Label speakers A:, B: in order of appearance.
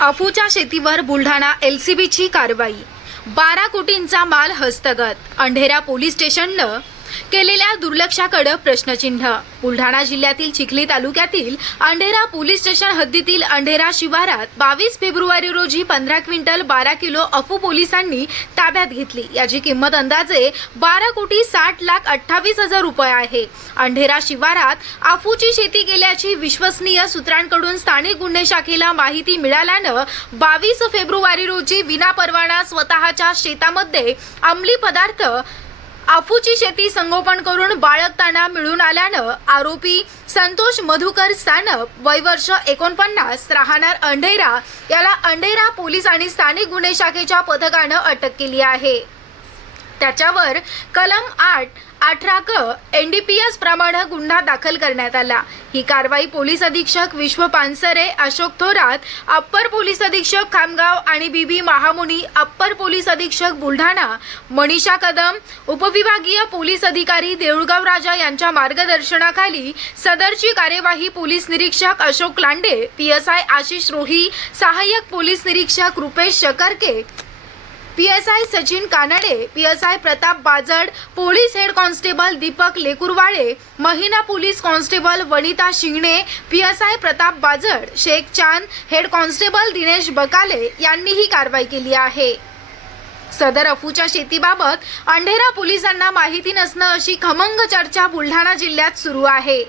A: अफूच्या शेतीवर बुलढाणा एलसीबीची कारवाई. बारा कोटींचा माल हस्तगत. अंढेरा पोलीस स्टेशननं केलेल्या दुर्लक्षाकडे प्रश्नचिन्ह. बुलढाणा जिल्ह्यातील चिखली तालुक्यातील अंढेरा पोलीस स्टेशन हद्दीतील अंढेरा शिवारात बावीस फेब्रुवारी रोजी पंधरा क्विंटल बारा किलो अफू पोलिसांनी ताब्यात घेतली. याची किंमत अंदाजे बारा कोटी साठ लाख अठ्ठावीस हजार रुपये आहे. अंढेरा शिवारात अफूची शेती केल्याची विश्वसनीय सूत्रांकडून स्थानिक गुन्हे शाखेला माहिती मिळाल्यानं बावीस फेब्रुवारी रोजी विनापरवाना स्वतःच्या शेतामध्ये अंमली पदार्थ आफूची शेती संगोपन करून बाळगताना मिळून आल्यानं आरोपी संतोष मधुकर सानप वय वर्ष एकोणपन्नास राहणार अंढेरा. याला अंढेरा पोलीस आणि स्थानिक गुन्हे शाखेच्या पथकानं अटक केली आहे. त्याच्यावर कलम आठ अठरा क एन डी पी एस प्रमाणे गुन्हा दाखल करण्यात आला. ही कारवाई पोलीस अधीक्षक विश्व पानसरे अशोक थोरात अप्पर पोलीस अधीक्षक खामगाव आणि बीबी महामुनी अप्पर पोलीस अधीक्षक बुलढाणा मनीषा कदम उपविभागीय पोलीस अधिकारी देऊळगाव राजा यांच्या मार्गदर्शनाखाली सदरची कार्यवाही पोलीस निरीक्षक Ashok Lande P S I Ashish Rohi सहाय्यक पोलीस निरीक्षक Rupesh Shakarke P S I Sachin Kanade P S I Pratap Bajad police head constable Deepak Lekurwale महिना police constable Vanita Shingane P S I Pratap Bajad Shaikh Chand head constable Dinesh Bakale यांनी ही कारवाई केली आहे. सदर अफूच्या शेतीबाबत अंढेरा पोलिसांना माहिती नसणं अशी खमंग चर्चा बुलढाणा जिल्ह्यात सुरू आहे.